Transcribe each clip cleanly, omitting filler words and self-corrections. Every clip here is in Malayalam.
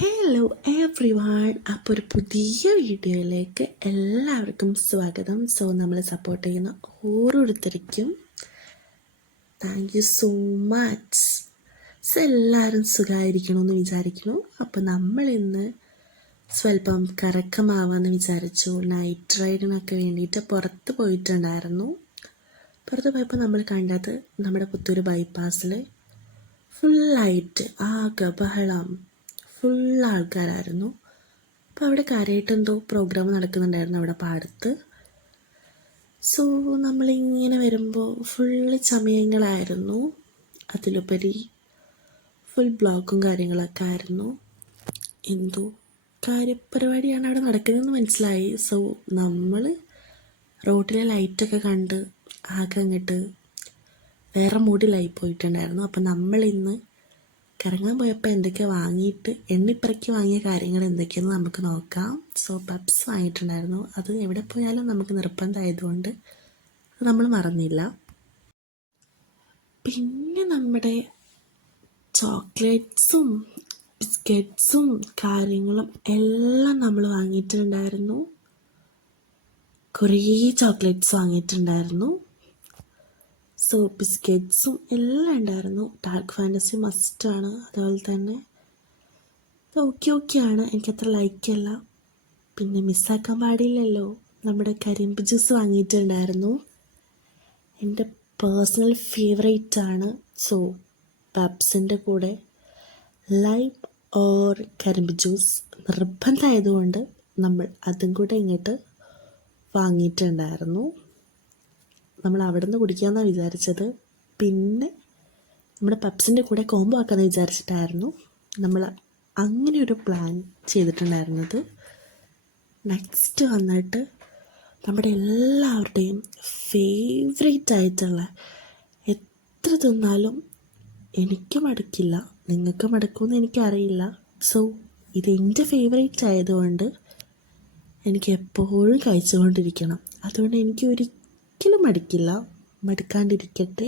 Hello every one. അപ്പോൾ ഒരു പുതിയ വീഡിയോയിലേക്ക് എല്ലാവർക്കും സ്വാഗതം. നമ്മൾ സപ്പോർട്ട് ചെയ്യുന്ന ഓരോരുത്തർക്കും താങ്ക് യു സോ മച്ച്. എല്ലാവരും സുഖമായിരിക്കണമെന്ന് വിചാരിക്കുന്നു. അപ്പോൾ നമ്മൾ ഇന്ന് സ്വല്പം കറക്കമാവാമെന്ന് വിചാരിച്ചു. നൈറ്റ് റൈഡിനൊക്കെ വേണ്ടിയിട്ട് പുറത്ത് പോയിട്ടുണ്ടായിരുന്നു. പുറത്ത് പോയപ്പോൾ നമ്മൾ കണ്ടത് നമ്മുടെ പുത്തൂർ ബൈപ്പാസിൽ ഫുള്ളായിട്ട് ആകെ ബഹളം, ഫുൾ ആൾക്കാരായിരുന്നു. അപ്പോൾ അവിടെ കാര്യമായിട്ട് എന്തോ പ്രോഗ്രാം നടക്കുന്നുണ്ടായിരുന്നു അവിടെ പാടത്ത്. നമ്മളിങ്ങനെ വരുമ്പോൾ ഫുള്ള് ചമയങ്ങളായിരുന്നു, അതിലുപരി ഫുൾ ബ്ലോക്കും കാര്യങ്ങളൊക്കെ ആയിരുന്നു. എന്തോ കാര്യപരിപാടിയാണ് അവിടെ നടക്കുന്നതെന്ന് മനസ്സിലായി. നമ്മൾ റോഡിലെ ലൈറ്റൊക്കെ കണ്ട് ആകെ അങ്ങോട്ട് വേറെ മൂഡിലായി പോയിട്ടുണ്ടായിരുന്നു. അപ്പം നമ്മളിന്ന് കറങ്ങാൻ പോയപ്പോൾ എന്തൊക്കെ വാങ്ങിയിട്ട് എണ്ണിപ്പറക്കി വാങ്ങിയ കാര്യങ്ങൾ എന്തൊക്കെയെന്ന് നമുക്ക് നോക്കാം. പപ്സ് വാങ്ങിയിട്ടുണ്ടായിരുന്നു. അത് എവിടെ പോയാലും നമുക്ക് നിർബന്ധമായതുകൊണ്ട് നമ്മൾ മറന്നില്ല. പിന്നെ നമ്മുടെ ചോക്ലേറ്റ്സും ബിസ്ക്കറ്റ്സും കാര്യങ്ങളും എല്ലാം നമ്മൾ വാങ്ങിയിട്ടുണ്ടായിരുന്നു. കുറേ ചോക്ലേറ്റ്സ് വാങ്ങിയിട്ടുണ്ടായിരുന്നു. ബിസ്ക്കറ്റ്സും എല്ലാം ഉണ്ടായിരുന്നു. ഡാർക്ക് ഫാൻറ്റസി മസ്റ്റാണ്. അതുപോലെ തന്നെ ഓക്കെയാണ്, എനിക്കത്ര ലൈക്കല്ല. പിന്നെ മിസ്സാക്കാൻ പാടില്ലല്ലോ, നമ്മുടെ കരിമ്പ് ജ്യൂസ് വാങ്ങിയിട്ടുണ്ടായിരുന്നു. എൻ്റെ പേഴ്സണൽ ഫേവറേറ്റാണ്. പപ്സിൻ്റെ കൂടെ ലൈം ഓർ കരിമ്പ് ജ്യൂസ് നിർബന്ധമായതുകൊണ്ട് നമ്മൾ അതും കൂടെ ഇങ്ങോട്ട് വാങ്ങിയിട്ടുണ്ടായിരുന്നു. നമ്മൾ അവിടെ നിന്ന് കുടിക്കാമെന്നാണ് വിചാരിച്ചത്. പിന്നെ നമ്മുടെ പപ്സിൻ്റെ കൂടെ കോംബോ ആക്കാമെന്ന് വിചാരിച്ചിട്ടായിരുന്നു നമ്മൾ അങ്ങനെ ഒരു പ്ലാൻ ചെയ്തിട്ടുണ്ടായിരുന്നത്. നെക്സ്റ്റ് വന്നിട്ട് നമ്മുടെ എല്ലാവരുടെയും ഫേവറേറ്റ് ആയിട്ടുള്ള, എത്ര തിന്നാലും എനിക്ക് മടുക്കില്ല, നിങ്ങൾക്ക് മടുക്കുമെന്ന് എനിക്കറിയില്ല. ഇതെൻ്റെ ഫേവറേറ്റ് ആയതുകൊണ്ട് എനിക്ക് എപ്പോഴും കഴിച്ചുകൊണ്ടിരിക്കണം. അതുകൊണ്ട് എനിക്ക് ഒരിക്കലും മടുക്കില്ല. മടുക്കാണ്ടിരിക്കട്ടെ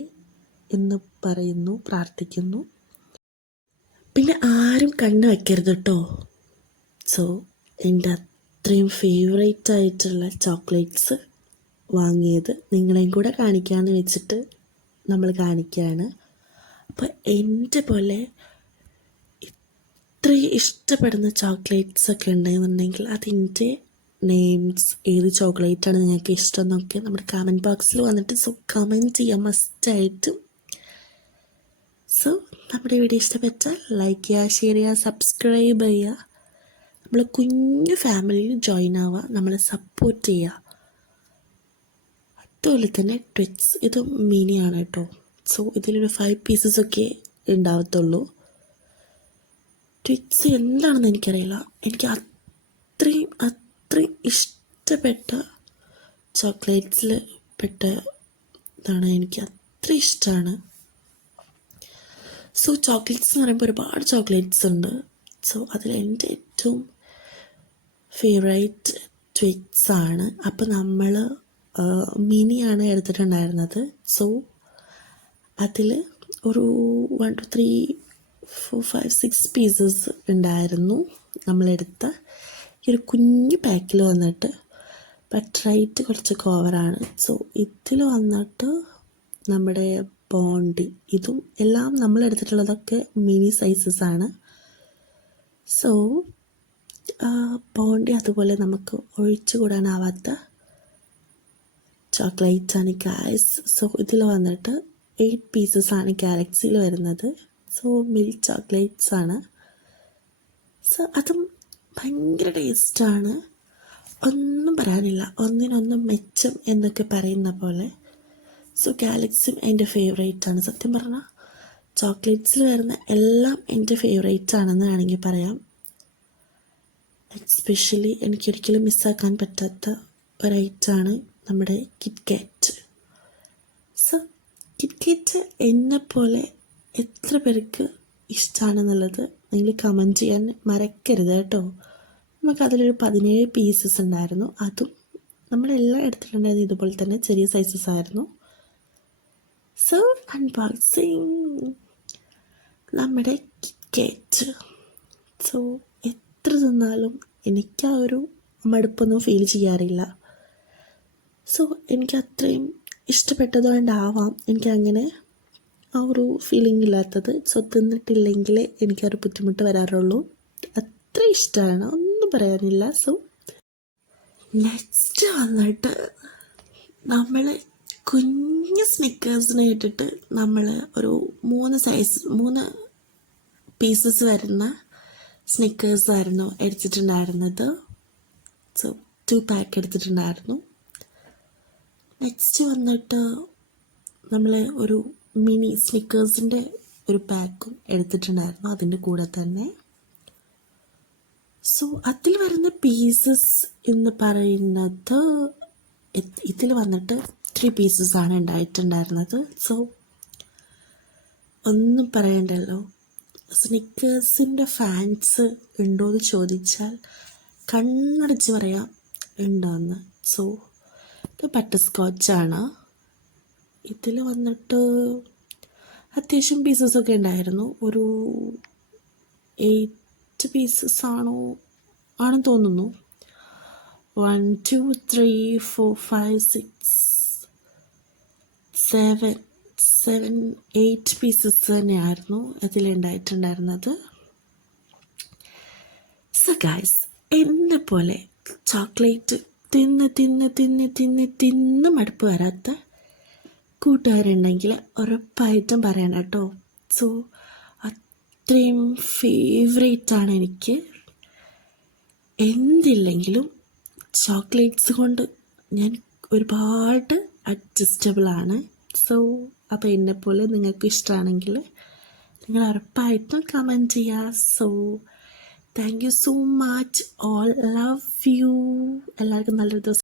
എന്ന് പറയുന്നു, പ്രാർത്ഥിക്കുന്നു. പിന്നെ ആരും കണ്ണ് വയ്ക്കരുത് കേട്ടോ. എൻ്റെ അത്രയും ഫേവറേറ്റ് ആയിട്ടുള്ള ചോക്ലേറ്റ്സ് വാങ്ങിയത് നിങ്ങളെയും കൂടെ കാണിക്കാമെന്ന് വെച്ചിട്ട് നമ്മൾ കാണിക്കുകയാണ്. അപ്പോൾ എൻ്റെ പോലെ ഇത്രയും ഇഷ്ടപ്പെടുന്ന ചോക്ലേറ്റ്സ് ഒക്കെ ഉണ്ടെന്നുണ്ടെങ്കിൽ അതിൻ്റെ നെയിംസ്, ഏത് ചോക്ലേറ്റാണ് നിങ്ങൾക്ക് ഇഷ്ടം എന്നൊക്കെ നമ്മുടെ കമൻറ്റ് ബോക്സിൽ വന്നിട്ട് കമൻറ്റ് ചെയ്യാം മസ്റ്റായിട്ടും. നമ്മുടെ വീഡിയോ ഇഷ്ടപ്പെട്ടാൽ ലൈക്ക് ചെയ്യുക, ഷെയർ ചെയ്യുക, സബ്സ്ക്രൈബ് ചെയ്യുക. നമ്മൾ കുഞ്ഞു ഫാമിലിയിൽ ജോയിൻ ആവുക, നമ്മളെ സപ്പോർട്ട് ചെയ്യുക. അതുപോലെ തന്നെ ട്വിറ്റ്സ്, ഇത് മിനിയാണ് കേട്ടോ. ഇതിലൊരു 5 പീസസൊക്കെ ഉണ്ടാവത്തുള്ളൂ. ട്വിറ്റ്സ് എന്താണെന്ന് എനിക്കറിയില്ല. എനിക്ക് അത്രയും ഇഷ്ടപ്പെട്ട ചോക്ലേറ്റ്സിൽ പെട്ടതാണ്. എനിക്ക് അത്ര ഇഷ്ടമാണ്. ചോക്ലേറ്റ്സ് എന്ന് പറയുമ്പോൾ ഒരുപാട് ചോക്ലേറ്റ്സ് ഉണ്ട്. അതിൽ എൻ്റെ ഏറ്റവും ഫേവറേറ്റ് ട്വിറ്റ്സ് ആണ്. അപ്പോൾ നമ്മൾ മിനിയാണ് എടുത്തിട്ടുണ്ടായിരുന്നത്. അതിൽ ഒരു 1 2 3 4 5 6 പീസസ് ഉണ്ടായിരുന്നു നമ്മളെടുത്ത. ഈ ഒരു കുഞ്ഞു പാക്കിൽ വന്നിട്ട് ബട്ടറായിട്ട് കുറച്ച് കോവറാണ്. ഇതിൽ വന്നിട്ട് നമ്മുടെ ബോണ്ടി, ഇതും എല്ലാം നമ്മളെടുത്തിട്ടുള്ളതൊക്കെ മിനി സൈസസ് ആണ്. ബോണ്ടി അതുപോലെ നമുക്ക് ഒഴിച്ചു കൂടാനാവാത്ത ചോക്ലേറ്റ് ആണ് ഗായ്സ്. ഇതിൽ വന്നിട്ട് 8 പീസസ് ആണ് ഗാലക്സിയിൽ വരുന്നത്. മിൽക്ക് ചോക്ലേറ്റ്സ് ആണ്. അതും ഭയങ്കര ടേസ്റ്റാണ്, ഒന്നും പറയാനില്ല, ഒന്നിനൊന്നും മെച്ചം എന്നൊക്കെ പറയുന്ന പോലെ. ഗാലക്സിയും എൻ്റെ ഫേവറേറ്റ് ആണ്. സത്യം പറഞ്ഞാൽ ചോക്ലേറ്റ്സിൽ വരുന്ന എല്ലാം എൻ്റെ ഫേവറേറ്റ് ആണെന്ന് വേണമെങ്കിൽ പറയാം. എസ്പെഷ്യലി എനിക്കൊരിക്കലും മിസ്സാക്കാൻ പറ്റാത്ത ഒരൈറ്റാണ് നമ്മുടെ കിറ്റ്കാറ്റ്. കിറ്റ്കാറ്റ് എന്നെപ്പോലെ എത്ര പേർക്ക് ഇഷ്ടമാണെന്നുള്ളത് നിങ്ങൾ കമൻറ്റ് ചെയ്യാൻ മറക്കരുത് കേട്ടോ. നമുക്കതിലൊരു 17 പീസസ് ഉണ്ടായിരുന്നു. അതും നമ്മളെല്ലാം എടുത്തിട്ടുണ്ടായിരുന്നു ഇതുപോലെ തന്നെ ചെറിയ സൈസസ് ആയിരുന്നു. അൺബോക്സിങ് നമ്മുടെ കിറ്റ്കാറ്റ്. സോ എത്ര തിന്നാലും എനിക്ക് ആ ഒരു മടുപ്പൊന്നും ഫീൽ ചെയ്യാറില്ല. സോ എനിക്ക് അത്രയും ഇഷ്ടപ്പെട്ടതുകൊണ്ടാവാം എനിക്കങ്ങനെ ആ ഒരു ഫീലിംഗ് ഇല്ലാത്തത്. സോ തിന്നിട്ടില്ലെങ്കിൽ എനിക്കൊരു ബുദ്ധിമുട്ട് വരാറുള്ളൂ. അത്ര ഇഷ്ടമാണ്, ഒന്നും പറയാനില്ല. സോ നെക്സ്റ്റ് വന്നിട്ട് നമ്മൾ കുഞ്ഞ് സ്നിക്കേഴ്സിന് ഇട്ടിട്ട് നമ്മൾ ഒരു 3 പീസസ് വരുന്ന സ്നിക്കേഴ്സായിരുന്നു എടുത്തിട്ടുണ്ടായിരുന്നത്. സോ 2 പാക്ക് എടുത്തിട്ടുണ്ടായിരുന്നു. നെക്സ്റ്റ് വന്നിട്ട് നമ്മൾ ഒരു മിനി സ്നിക്കേഴ്സിൻ്റെ ഒരു പാക്കും എടുത്തിട്ടുണ്ടായിരുന്നു അതിൻ്റെ കൂടെ തന്നെ. സോ അതിൽ വരുന്ന പീസസ് എന്ന് പറയുന്നത് ഇതിൽ വന്നിട്ട് 3 പീസസാണ് ഉണ്ടായിട്ടുണ്ടായിരുന്നത്. സോ ഒന്നും പറയണ്ടല്ലോ, സ്നിക്കേഴ്സിൻ്റെ ഫാൻസ് ഉണ്ടോയെന്ന് ചോദിച്ചാൽ കണ്ണടച്ച് പറയാം ഉണ്ടോയെന്ന്. സോ ഇത് ബട്ടർ സ്കോച്ചാണ്. ഇതിൽ വന്നിട്ട് അത്യാവശ്യം പീസസൊക്കെ ഉണ്ടായിരുന്നു. ഒരു 8 പീസസ് ആണെന്ന് തോന്നുന്നു. 1 2 3 4 5 6 7 8 പീസസ് തന്നെയായിരുന്നു അതിലുണ്ടായിട്ടുണ്ടായിരുന്നത്. സോ ഗൈസ്, എന്നെ പോലെ ചോക്ലേറ്റ് തിന്ന് മടുപ്പ് വരാത്ത കൂട്ടുകാരുണ്ടെങ്കിൽ ഉറപ്പായിട്ടും പറയണം കേട്ടോ. സോ അത്രയും ഫേവറേറ്റാണ് എനിക്ക്. എന്തില്ലെങ്കിലും ചോക്ലേറ്റ്സ് കൊണ്ട് ഞാൻ ഒരുപാട് അഡ്ജസ്റ്റബിളാണ്. സോ അപ്പോൾ എന്നെപ്പോലെ നിങ്ങൾക്ക് ഇഷ്ടമാണെങ്കിൽ നിങ്ങൾ ഉറപ്പായിട്ടും കമൻറ്റ് ചെയ്യുക. So thank you so much, all love you. എല്ലാവർക്കും നല്ലൊരു ദിവസം.